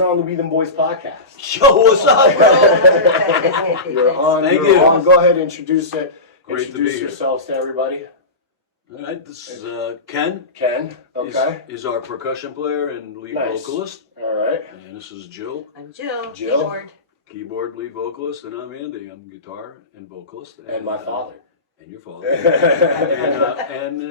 are on the Dem Boyz podcast. Yo, what's up, bro? You're on. Thank you're you. on. Go ahead, introduce it. Great to be Introduce here. yourselves to everybody. All right, this is Ken. Ken. Okay. Is our percussion player and lead Nice. vocalist. All right. And this is Jill, I'm Jill. Jill. Keyboard. keyboard, lead vocalist, and I'm Andy. I'm guitar and vocalist. And my father. And your father. and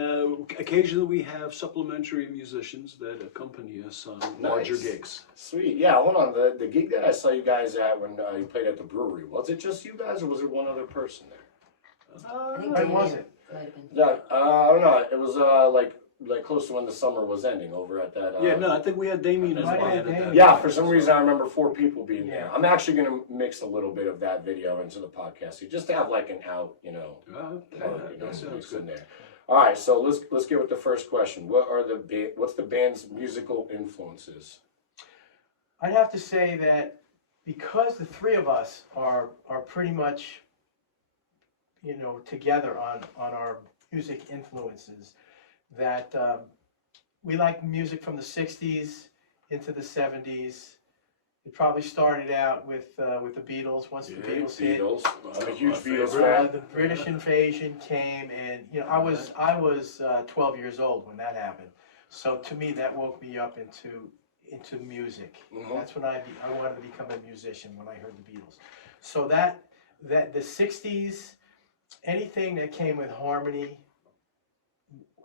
occasionally we have supplementary musicians that accompany us on larger Nice. gigs. Sweet. Yeah. Hold on. The gig that I saw you guys at when you played at the brewery, was it just you guys, or was there one other person there? I think When Damien was it? might have been. Yeah. I don't know. It was like close to when the summer was ending over at that. Yeah, no, I think we had Damien as Might well. have Damien. Yeah, for some reason I remember 4 people being there. Yeah. I'm actually gonna mix a little bit of that video into the podcast, just to have like an out, That sounds mix in good. there. All right, so let's get with the first question. What's the band's musical influences? I'd have to say that because the three of us are pretty much, together on our music influences, that we like music from the 60s into the 70s. It probably started out with the Beatles. Once the Beatles hit, Beatles. I'm a huge My Beatles favorite. fan. the British invasion came, and I was 12 years old when that happened. So to me, that woke me up into music. Mhm. That's when I wanted to become a musician when I heard the Beatles. So that the 60s, anything that came with harmony,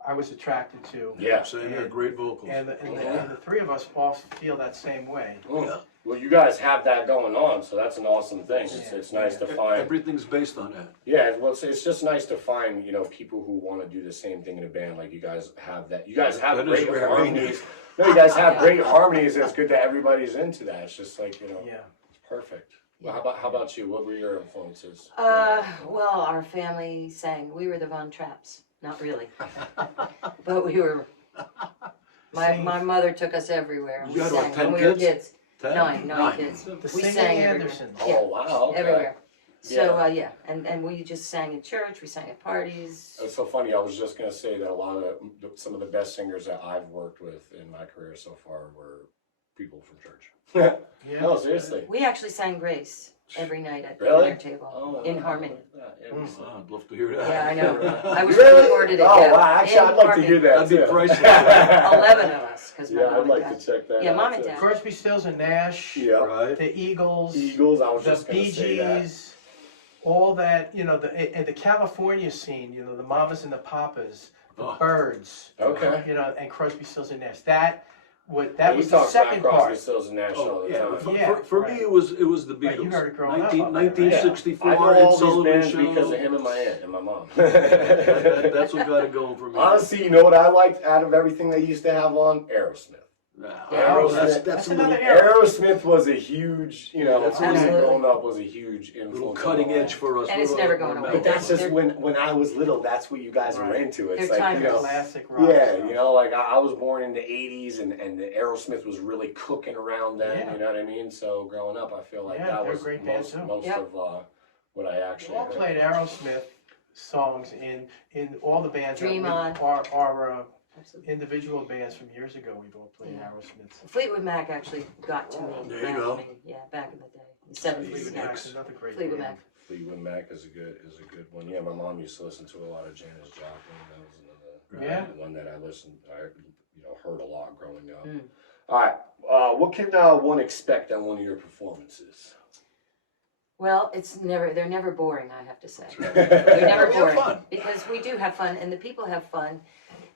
I was attracted to. Yeah. Same here, great vocals. And the three of us all feel that same way. Mm. Well, you guys have that going on, so that's an awesome thing. It's nice to find. Everything's based on that. Yeah, well, it's just nice to find people who want to do the same thing in a band. Like you guys have that. You guys have That is great rare. harmonies. No, you guys have great harmonies. And it's good that everybody's into that. It's just like Yeah. it's perfect. Well, how about you? What were your influences? Well, our family sang. We were the Von Trapps. Not really. But we were. My mother took us everywhere. You had, what, 10 when we were kids? kids. 10? Nine kids. The We singing sang everywhere. Andersons. Yeah. Oh wow! Okay. Everywhere. So and we just sang in church. We sang at parties. It's so funny. I was just gonna say that some of the best singers that I've worked with in my career so far were people from church. Yeah. No, seriously. We actually sang Grace every night at the Really? dinner table Oh, in wow. harmony. Yeah, Oh, I'd love to hear that. Yeah, I know. I wish Really? we recorded it. Oh yeah. wow! Actually, In I'd like to harmony. hear that. That'd be too. priceless. 11 of us, because my Yeah, mom I'd and like dad. to check that. Yeah, out, Mom and too. Dad. Crosby, Stills, and Nash. Yeah. Right? The Eagles. Eagles. I was The just gonna Bee say that. Gees. All that, and the California scene, the Mamas and the Papas, the Oh. Birds, Okay. and Crosby, Stills, and Nash. That Yeah, was he the talks second about Crosby, part. Stills, and Nash all Oh, the yeah. time. Yeah, For right. me, it was the Beatles. Right, you heard it growing up, 1964, I know Ed all these Sullivan bands Show. because of him and my aunt and my mom. That's what got it going for me. Honestly, you know what I liked out of everything they used to have on? Aerosmith. Aerosmith. That's a another little, era. Aerosmith was a huge, That's for me Absolutely. growing up was a huge influence. little on cutting my edge life. for us. And it's We're- never going we're away. But that's just They're- when I was little, that's what you guys were Right. into. It's They're like, timeless. Classic rock. yeah, stuff. like I was born in the 80s and the Aerosmith was really cooking around then, Yeah. you know what I mean? So growing up, I feel like Yeah, that they're was a great band, most too. Yep. of what I We actually all heard. played Aerosmith songs in all the bands. that Dream we- On. Our Absolutely. individual bands from years ago, we've all played Aerosmith. Fleetwood Mac actually got to me. There you back go. in the- Yeah, back in the day. The 70s. Fleetwood Yeah. Mac's another great Fleetwood band. Mac. Fleetwood Mac is a good one. Yeah, my mom used to listen to a lot of Janis Joplin. That was another Yeah. one that I heard a lot growing up. Mm. All right, what can one expect on one of your performances? Well, they're never boring, I have to say. They're They're never We have boring. fun. Because we do have fun and the people have fun.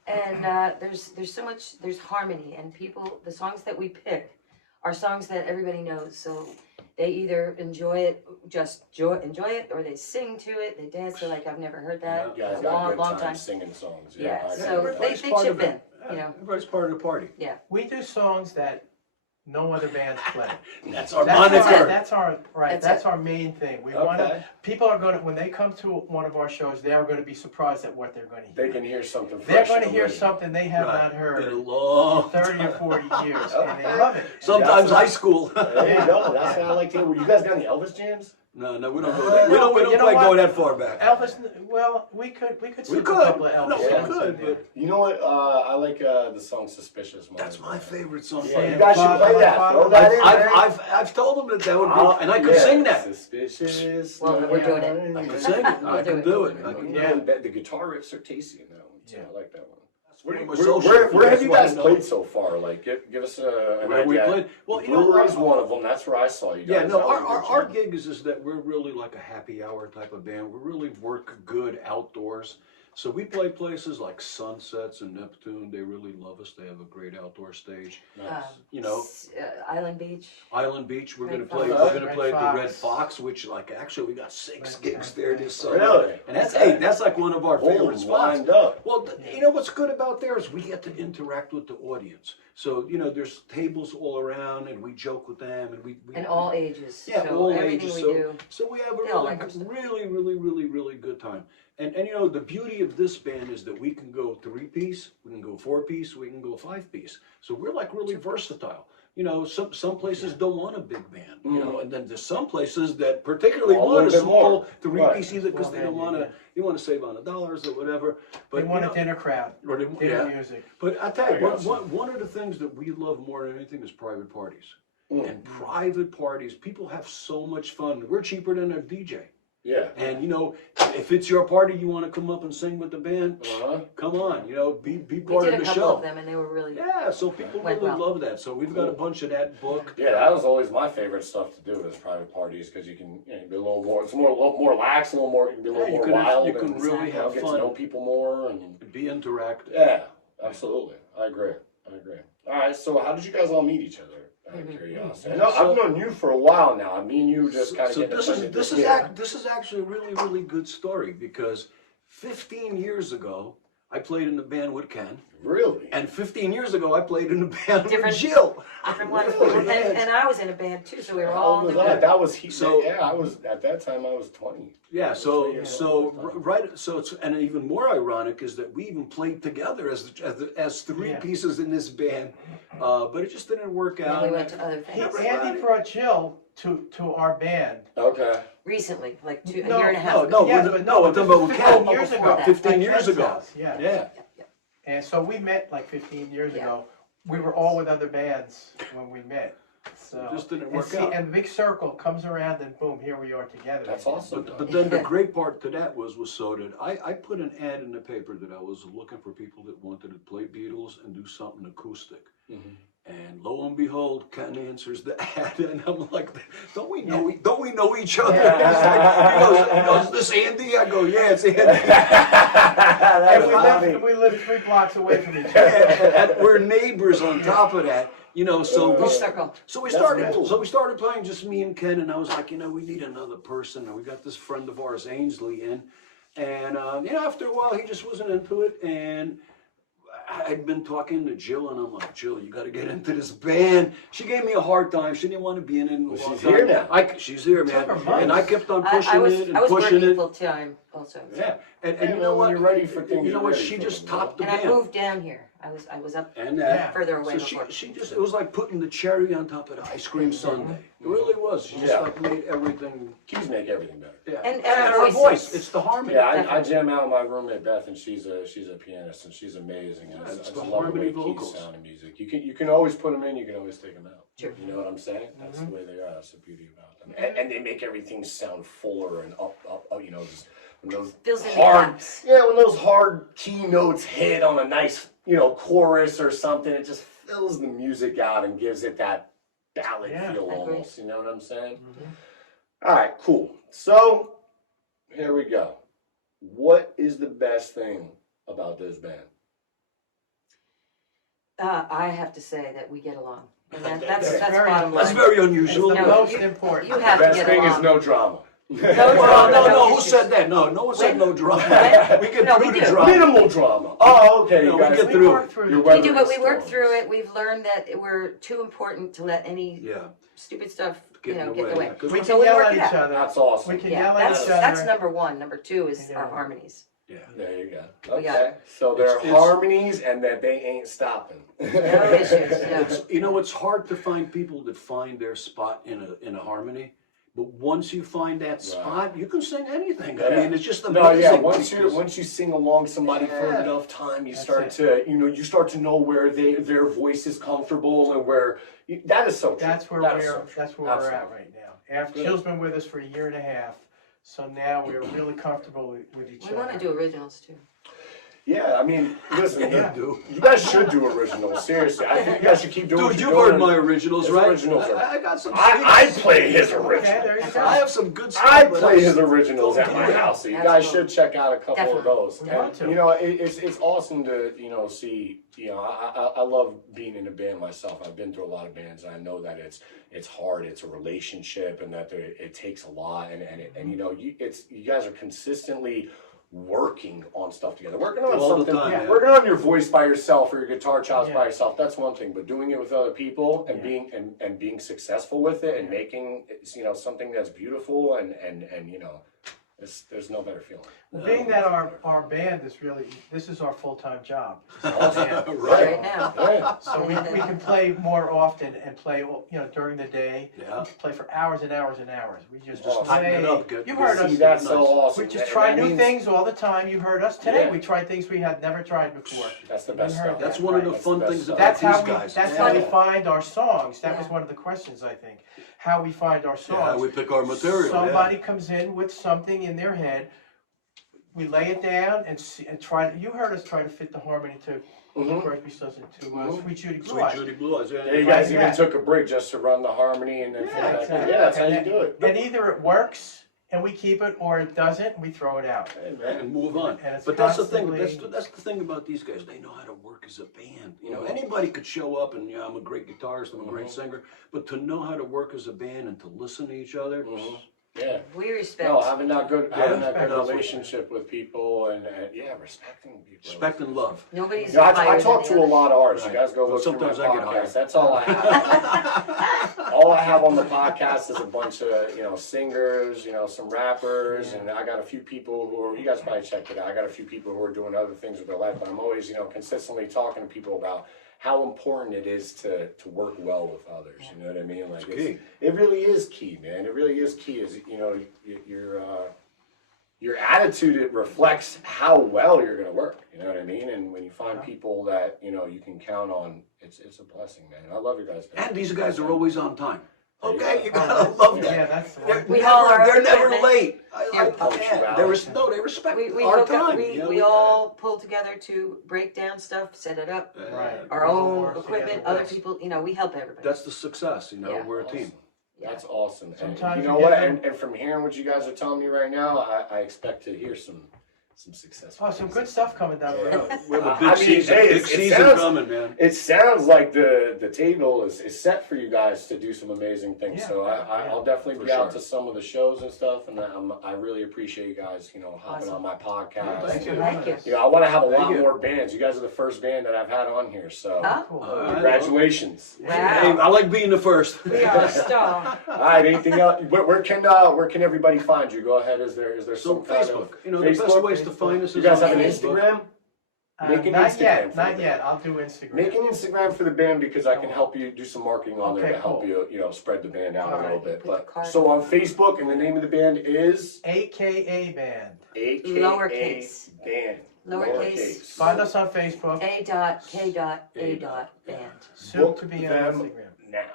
And there's so much, there's harmony, and the songs that we pick are songs that everybody knows. So they either enjoy it, enjoy it, or they sing to it, they dance. They're like, I've never heard that You guys in a got long, good long time time. singing songs. Yeah, I so agree. they part chip of it. in, you know. Everybody's part of the party. We do songs that no other bands play. That's our That's moniker. That's our main thing. We want Okay. people are going to, when they come to one of our shows, they are going to be surprised at what they're going to hear. They can hear something They're fresh. going to and hear original. something they have not In a heard in long 30 or time. 40 years, and they love it. Sometimes Yeah. high school. There you go. That's what I like to hear. Well, you guys got any Elvis jams? No, we don't go that. We No, but don't you know quite go what? that far back. Elvis, well, we could slip a could. couple of Elvis No, we songs could, in there. but- You know what? I like the song "Suspicious." That's my favorite song. Yeah, you guys should play that. Throw that in, man. I've told them that would be, and I can Yeah, sing that. Suspicious. Well, we're doing it. I can sing it. I We'll can do do it. it. I can Yeah. do it. The guitar riffs are tasty in that one too. Yeah. I like that one. Where Where have you guys played so far? Like, give us an Where we idea. played? Well, you know, Brewery's one of them. That's where I saw you guys. yeah, no, That was a good our show. gig is that we're really like a happy hour type of band. We really work good outdoors. So we play places like Sunsets and Neptune. They really love us. They have a great outdoor stage. Nice. You know, Island Beach. Island Beach. We're Red gonna play. Fox. We're gonna Red play at the Red Fox. Fox, which like actually we got 6 Red gigs Fox. there this summer. Really? And that's like one of our favorite Boom, spots. lined up. Well, you know what's good about there is we get to interact with the audience. So you know, there's tables all around, and we joke with them, and we And all ages. Yeah, so all everything ages. we So, do. so we have a They all really, like our stuff. really good time. And you know, the beauty of this band is that we can go 3-piece, we can go 4-piece, we can go 5-piece. So we're like really versatile. You know, some places don't want a big band, you know, and then there's some places that particularly Well, a want a little bit more. small 3-piece Right. either because they don't Small want to, band, you want to save on the dollars or whatever. But They want you a know, dinner crowd, or they- dinner yeah. music. But I tell you, I got you. one of the things that we love more than anything is private parties. Mm. And private parties, people have so much fun. We're cheaper than a DJ. Yeah. And you know, if it's your party, you want to come up and sing with the band, Uh-huh. come on, you know, be We part did of a the couple show. of them and they were really. Yeah, so people Went really well. love that. So we've got a bunch of that booked. Yeah, that was always my favorite stuff to do is private parties because you can be a little more. It's a little more lax, a little more. You can be a little Yeah, you more can- wild. you can and, really you know, have get fun. to know people more and. Be interactive. Yeah, absolutely. I agree. All right, so how did you guys all meet each other? Out of Mhm. curiosity. I know I've known you for a while now. Me and you just kind of So get this is actually a really good story because 15 years ago I played in the band with Ken, Really? and 15 years ago I played in the band with Different- Jill. Different ones. Really? And I was in a band too, so we were How all old was in the I? band. That was he. So- yeah, I was at that time. I was 20. Yeah, so Yeah. it's and even more ironic is that we even played together as 3 Yeah. pieces in this band, but it just didn't work And out. then we went to other things. Andy brought Jill to our band. Okay. Recently, like a No, year and a half ago. No, Yes, we're- but no, I'm talking about with 15 Ken. years Before ago. that. 15 At years Ken's ago. house, yeah. Yeah. And so we met like 15 years Yeah. ago. We were all with other bands when we met. So It just didn't and work see, out. and the big circle comes around and boom, here we are together. That's again. awesome. But then the great part to that was so that I put an ad in the paper that I was looking for people that wanted to play Beatles and do something acoustic. Mhm. And lo and behold, Ken answers the ad, and I'm like, "Don't we know each other?" Yeah. He goes, "Is this Andy?" I go, "Yeah, it's Andy." That's funny. And we lived 3 blocks away from each other. And we're neighbors on top of that, you know. So Full circle. So we That's started. cool. So we started playing just me and Ken, and I was like, you know, we need another person, and we got this friend of ours, Ainsley, in, and you know, after a while, he just wasn't into it, and I'd been talking to Jill, and I'm like, Jill, you got to get into this band. She gave me a hard time. She didn't want to be in it. Well, she's here now. She's here, man, Took her months. and I kept on I pushing was it and working pushing it. full time also. Yeah, and Yeah, you know well, what? when you're ready for things, You know you're what? ready She for just them, topped the And I band. moved down here. I was up And Yeah. further away so before. she just, it was like putting the cherry on top of the ice cream sundae. It really was. She just Yeah. like made everything. Keys make everything better. Yeah. And her our voice. voices. It's the harmony. Yeah, I Definitely. jam out with my roommate Beth, and she's a pianist, and she's amazing. And Yeah, I it's just the love harmony the way vocals. Keys sound in music. You can always put them in. You can always take them out. Sure. You know what I'm saying? That's the way they are. That's the beauty about them. And they make everything sound fuller and up. You know, just when those Fills in the hard, gaps. yeah, when those hard key notes hit on a nice, chorus or something, it just fills the music out and gives it that ballad Yeah, feel I agree. almost. You know what I'm saying? All right, cool. So here we go. What is the best thing about this band? I have to say that we get along. And that's That's very- bottom That's line. very It's unusual. the No, most you- important. you The have to best get thing is along. no drama. Well, no, who issues. said that? No one said no drama. When? We get No, through we the do. drama. Minimal drama. Oh, okay. No, you we guys, get We through worked it. through You're it. We weathering do, but the we work storms. through it. We've learned that we're too important to let any Yeah. stupid stuff, Get in the get in the way. way. 'Cause We So can we yell work at it each out. other. That's awesome. We can Yeah, yell at each that's other. number one. Number two is Yeah. our harmonies. Yeah. There you go. We got Okay. So there are It's- harmonies and that they ain't stopping. No issues, yeah. It's, it's hard to find people that find their spot in a harmony But once you find that spot, you can sing anything. Yeah. I mean, it's just No, amazing. yeah. because- Once you sing along somebody for Yeah. enough time, you That's start it. to you start to know where their voice is comfortable and where that is so true. That's where That is so we're, true. that's where we're at Absolutely. right now. After, Good. Jill's been with us for a year and a half, so now we're really comfortable with each We other. wanna do originals too. Yeah, I mean, listen, Yeah. you guys should do originals. Seriously, I think you guys should keep doing. what Dude, you're you've heard doing. my originals, His right? originals are- I got some. I singers. play his Okay, originals. there you That's go. I have some good stuff. I but play his originals don't at do my it. house, so you That's guys cool. should check out a couple of Definitely. those. We And, want to. you know, it's awesome to see. You know, I love being in a band myself. I've been through a lot of bands, and I know that it's hard. It's a relationship, and that it takes a lot. And you know, you guys are consistently working on stuff together, working on All the something, time, yeah. working on your voice by yourself or your guitar chops by Yeah. yourself. That's one thing, but doing it with other people and Yeah. being successful with it and Yeah. making something that's beautiful and you know, there's no better feeling. Well, being that our band is really, this is our full-time job. Right now. Yeah. So we can play more often and play, during the day. Yeah. Play for hours and hours and hours. We just Just play. tighten it up, good. You heard See, us. that's so Nice. awesome. We just And try that new means- things all the time. You heard us today. Yeah. We tried things we had never tried before. That's the best You heard stuff. That's that, one of the right. That's fun the best things stuff. about That's how these we. guys. That's how we Yeah. find our songs. That was Yeah. one of the questions, I think. How we find our songs. Yeah, how we pick our material. Somebody comes in with something in their head. We lay it down and try. You heard us try to fit the harmony to Mhm. Crosby, Stills, and to Mhm. Sweet Judy Yeah. Blue Sweet Eyes. Judy Blue Eyes. Yeah, Yeah, you guys Yeah. even took a break just to run the harmony and then Yeah, fit that in. exactly. Yeah, that's how you And do it. And either it works and we keep it, or it doesn't and we throw it out. Hey, man. and move on. And it's But that's the thing. constantly- That's the thing about these guys. They know how to work as a band. You know, Mhm. anybody could show up and I'm a great guitarist, I'm a great Mhm. singer, but to know how to work as a band and to listen to each other. Mhm. Yeah. We respect. No, having that good Yeah. relationship with people and yeah, respecting people. Respect and love. Nobody's You know, higher I than talk the to a other. lot of artists. You Right. guys go Well, look through my sometimes I get hired. podcast. That's all I have. All I have on the podcast is a bunch of singers, some rappers, and I got a few people who are. You guys probably checked it out. I got a few people who are doing other things with their life, but I'm always consistently talking to people about how important it is to work well with others. You know what I mean? Like It's key. it really is key, man. It really is key. Is your attitude, it reflects how well you're gonna work. You know what I mean? And when you find Yeah. people that you can count on, it's a blessing, man. I love you guys. And these guys are always on time. There you Okay, go. you gotta love that. Yeah, that's the They're, one. We all are they're never equipment. late. Yeah. They respect We our hook up, time. we all pull together to break down stuff, set it up. Right. Our We all own work equipment, together. other people, we help everybody. That's the success, Yeah. we're a team. Yeah. That's awesome. And Sometimes you know you what? get And from hearing what you guys are telling me right now, I expect to hear some success. Oh, some good stuff coming down the road. We have a I big mean, season, hey, big it season sounds- coming, man. It sounds like the table is set for you guys to do some amazing things. Yeah. So I'll definitely For be out sure. to some of the shows and stuff, and I really appreciate you guys, hopping Awesome. on my podcast. Thank you. Thank you. I want to have a lot Thank you. more bands. You guys are the first band that I've had on here, so Huh? Cool. All right. congratulations. Wow. Hey, I like being the first. We are a star. All right, anything else? Where can everybody find you? Go ahead. Is there So some kind of Facebook, the best Facebook? ways to find us You is guys on have an Facebook. Instagram? Make an Not Instagram yet, for not me. yet. I'll do Instagram. Make an Instagram for the band because I can help you do some marketing on there Okay, to help cool. you, spread the band out a All little right. bit. Put the But card so on on. Facebook, and the name of the band is AKA Band. AKA Lowercase. Band. Lowercase. Find us on Facebook. A.K.A. band. Soon to be on them Instagram. now.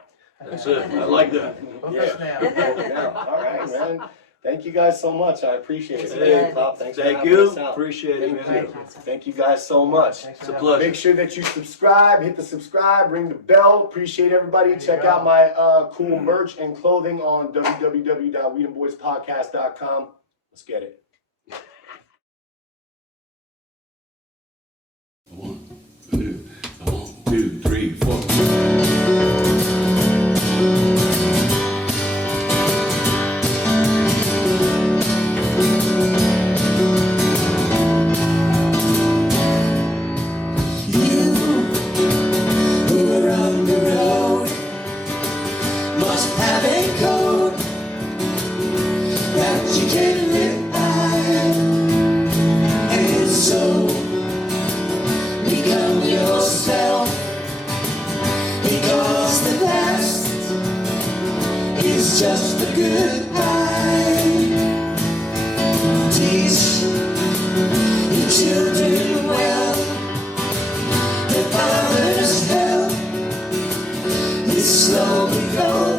That's it. I like that. Book us now. Now. All right, man. Thank you guys so much. I appreciate it. Thanks, man. Bob, thanks for Thank having you. us out. Appreciate it, Thank man. you. Thank you guys so much. Thanks It's for a having pleasure. Make sure that you subscribe, hit the subscribe, ring the bell. Appreciate everybody. There you Check go. out my cool merch and clothing on www.WeDemBoysPodcast.com. Let's get it. 1, 2, 3, 4. Must have a code that you can live by, and so become yourself, because the past is just a good children well. Their father's hell is slowly going